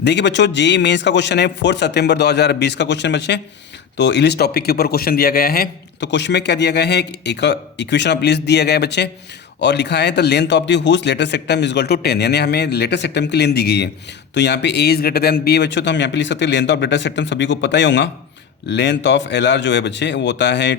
देखिए बच्चों, JEE mains का क्वेश्चन है 4 सितंबर 2020 का क्वेश्चन बच्चे। तो इलिस्ट टॉपिक के ऊपर क्वेश्चन दिया गया है। तो क्वेश्चन में क्या दिया गया है, एक इक्वेशन ऑफ लिस्ट दिया गया है बच्चे, और लिखा है the length of the whose latus rectum is equal to 10, यानी हमें लेटर सेक्टम की लेंथ दी गई है। तो यहाँ पे ए इज ग्रेटर देन बी है बच्चों, तो हम यहाँ पे लिख सकते हैं लेंथ ऑफ लेटर सेक्टम, सभी को पता ही होगा। लेंथ ऑफ एल आर जो है बच्चे वो होता है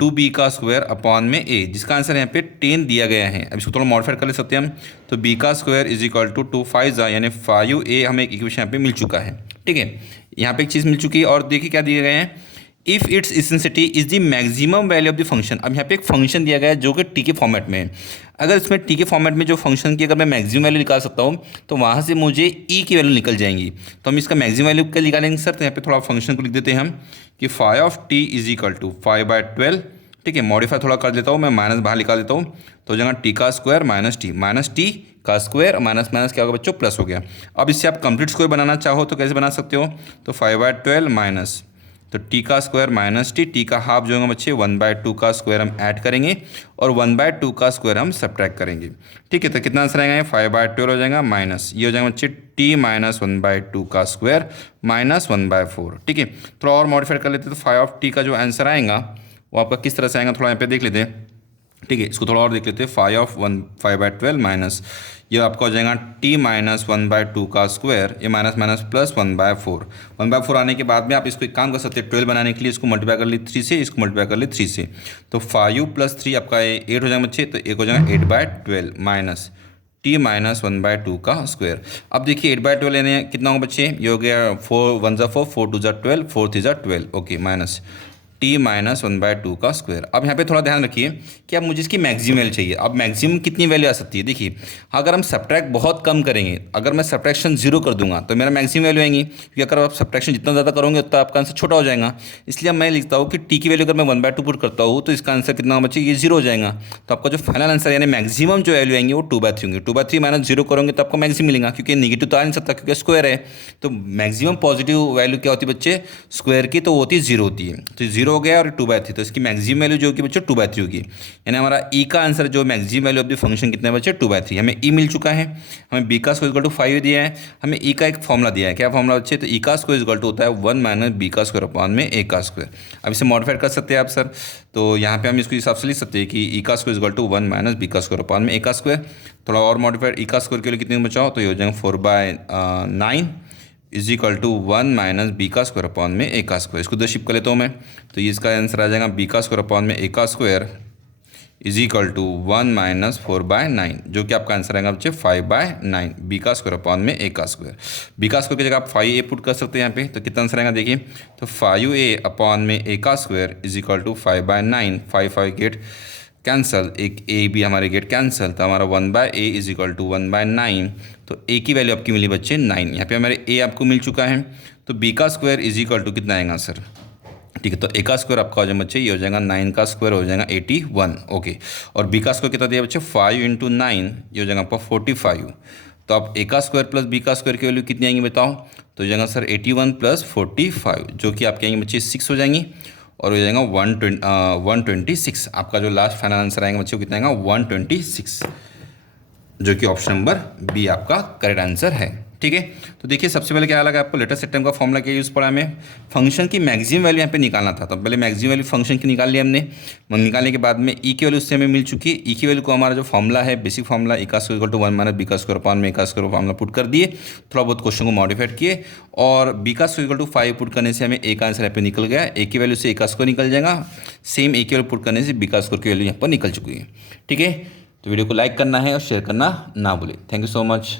2b का स्क्वायर अपॉन में ए, जिसका आंसर यहाँ पे 10 दिया गया है। अब इसको थोड़ा मॉडिफाई कर ले सकते हैं हम। तो b का स्क्वायर इज इक्वल टू 2 5 यानी 5a, हमें एक इक्वेशन यहाँ पे मिल चुका है। ठीक है, यहाँ पे एक चीज़ मिल चुकी है। और देखिए क्या दिए गए हैं, if its intensity is the maximum value of the function. अब यहाँ पे एक फंक्शन दिया गया है जो कि टी के फॉर्मेट में है। अगर इसमें टी के फॉर्मेट में जो फंक्शन की अगर मैं मैक्सिमम वैल्यू निकाल सकता हूँ तो वहाँ से मुझे ई की वैल्यू निकल जाएंगी। तो हम इसका मैक्सिमम वैल्यू क्या निकालेंगे सर, तो यहाँ पे थोड़ा फंक्शन को लिख देते हैं हम कि phi of t is equal to 5/12। ठीक है, मॉडिफाई थोड़ा कर देता हूँ मैं, माइनस बाहर निकाल देता हूँ। तो जगह टी का स्क्वायर माइनस टी का स्क्वायर माइनस माइनस क्या होगा बच्चों, प्लस हो गया। अब इससे आप कंप्लीट स्क्वायर बनाना चाहो तो कैसे बना सकते हो, तो 5/12 माइनस, तो टी का स्क्वायर माइनस टी का हाफ जो होगा बच्चे 1/2 का स्क्वायर हम ऐड करेंगे और 1/2 का स्क्वायर हम सब्ट्रैक्ट करेंगे। ठीक है, तो कितना आंसर आएगा, 5/12 हो जाएगा माइनस ये हो जाएगा बच्चे टी माइनस 1/2 का स्क्वायर माइनस 1/4। ठीक है, थोड़ा और मॉडिफाई कर लेते हैं। तो 5 का जो आंसर आएगा वो आपका किस तरह से आएगा, थोड़ा यहाँ पे देख लेते हैं। ठीक है, इसको थोड़ा और देख लेते हैं। 5/12 माइनस ये आपका हो जाएगा टी माइनस 1/2 का स्क्वायर, ये माइनस माइनस प्लस 1/4। 1/4 आने के बाद में आप इसको एक काम कर सकते हैं, 12 बनाने के लिए इसको मल्टीप्लाई कर ली 3 से, इसको मल्टीप्लाई कर ली 3 से। तो 5 + 3 आपका 8 हो जाएगा बच्चे, तो एक हो जाएगा 8/12 माइनस टी माइनस 1/2 का स्क्वायर। अब देखिए 8/12 यानी कितना होगा बच्चे, ये हो गया 4 1 = 4, 4 2 = 12, 4 3 = 12। ओके, माइनस टी माइनस 1/2 का स्क्वायर। अब यहाँ पे थोड़ा ध्यान रखिए कि अब मुझे इसकी मैक्सिमम वैल्यू चाहिए। अब मैक्सिमम कितनी वैल्यू आ सकती है, देखिए अगर हम सब्ट्रैक्ट बहुत कम करेंगे, अगर मैं सब्ट्रैक्शन 0 कर दूंगा तो मेरा मैक्सिमम वैल्यू आएंगी, क्योंकि अगर आप सब्ट्रैक्शन जितना ज़्यादा करोगे उतना आपका आंसर छोटा हो जाएगा। इसलिए मैं लिखता हूँ कि टी की वैल्यू अगर मैं 1/2 पुट करता हूँ तो इसका आंसर कितना बच्चे, ये 0 हो जाएगा। तो आपका जो फाइनल आंसर यानी मैक्सिमम जो वैल्यू आएंगे वो 2/3 होंगे। 2/3 माइनस 0 करोगे तो आपको मैक्सिमम मिलेगा, क्योंकि नेगेटिव तो आ नहीं सकता क्योंकि स्क्वायर है। तो मैक्सिमम पॉजिटिव वैल्यू क्या होती है बच्चे स्क्वायर की, तो वो होती है 0 होती है। तो 0 हो गया और 2/3, तो इसकी मैक्सिमम वैल्यू जो होगी बच्चों 2/3 होगी। यानी हमारा ई का आंसर जो maximum value of the function कितना है बच्चे 2/3। हमें ई मिल चुका है, हमें बी का स्क्वायर इक्वल टू 5 दिया है, हमें ई का एक फॉर्मूला दिया है। क्या फॉर्मूला बच्चे, तो ई का स्क्वायर इक्वल टू होता है 1 माइनस बी का स्क्वायर अपॉन में ए का स्क्वायर। अब इसे मॉडिफाई कर सकते हैं आप सर, तो यहाँ पे हम इसको हिसाब से लिख सकते हैं कि ई का square equal to 1 minus b का स्क्वायर अपॉन में ए का स्क्वायर। थोड़ा और मॉडिफाइड, ई का स्क्वायर के लिए कितने बचाओ, तो ये हो जाएगा 4/9 is equal to 1 minus b का स्क्वायर अपॉन में ए का स्क्वायर। इसको 2 शिफ्ट कर लेता हूँ मैं, तो ये इसका आंसर आ जाएगा बी का स्क्वायर अपॉन में ए का square is equal to 1 minus 4/9, जो कि आपका आंसर आएगा बच्चे 5/9 बी का स्क्वायर अपॉन में ए का स्क्वायर। बी का स्क्वायर की जगह आप 5a पुट कर सकते हैं यहाँ पे, तो कितना आंसर आएगा देखिए, तो 5a अपॉन में ए का square is equal to 5/9, 5 get cancel, एक ए भी हमारे गेट कैंसल, तो हमारा 1/a इज इक्वल टू 1/9। तो ए की वैल्यू आपकी मिली बच्चे 9, यहाँ पे हमारे ए आपको मिल चुका है। तो बी का स्क्वायर इज इक्वल टू कितना आएगा सर, ठीक है, तो ए का स्क्वायर आपका हो जाएगा बच्चे, ये हो जाएगा 9 का स्क्वायर हो जाएगा 81। ओके, और बी का स्क्वायर कितना दिया बच्चे 5 × 9, ये हो जाएगा आपका 45। तो आप ए का स्क्वायर प्लस बी का स्क्वायर की वैल्यू कितनी आएंगी बताओ, तो हो जाएगा सर 81 + 45, जो कि आपके आएंगे बच्चे 6 हो जाएंगी, और हो जाएगा 126। आपका जो लास्ट फाइनल आंसर आएगा बच्चे वो कितना आएगा 126, जो कि ऑप्शन नंबर बी आपका करेक्ट आंसर है। ठीक है, तो देखिए सबसे पहले क्या लगा आपको, लेटर सेक्टम का फॉर्मूला क्या यूज़ पड़ा हमें, फंक्शन की मैक्सिमम वैल्यू यहाँ पे निकालना था। तो पहले मैक्सिमम वैल्यू फंक्शन की निकाल ली हमने, निकालने के बाद में ई की वैल्यू उससे हमें मिल चुकी है। ई की वैल्यू को हमारा जो फॉर्मूला है बेसिक फॉर्मूला ए का square equal to 1 minus b का स्क्वायर अपॉन में ए का स्क्वायर फॉर्मूला पुट कर दिए, थोड़ा बहुत क्वेश्चन को मॉडिफाइड किए, और बी का स्क्वायर इक्वल टू 5 पुट करने से हमें ए का आंसर यहाँ पे निकल गया। ए की वैल्यू से ए का स्क्वायर निकल जाएगा, सेम ए की वैल्यू पुट करने से बी का स्क्वायर की वैल्यू यहाँ पर निकल चुकी है। ठीक है, तो वीडियो को लाइक करना है और शेयर करना ना भूलें। Thank you so much.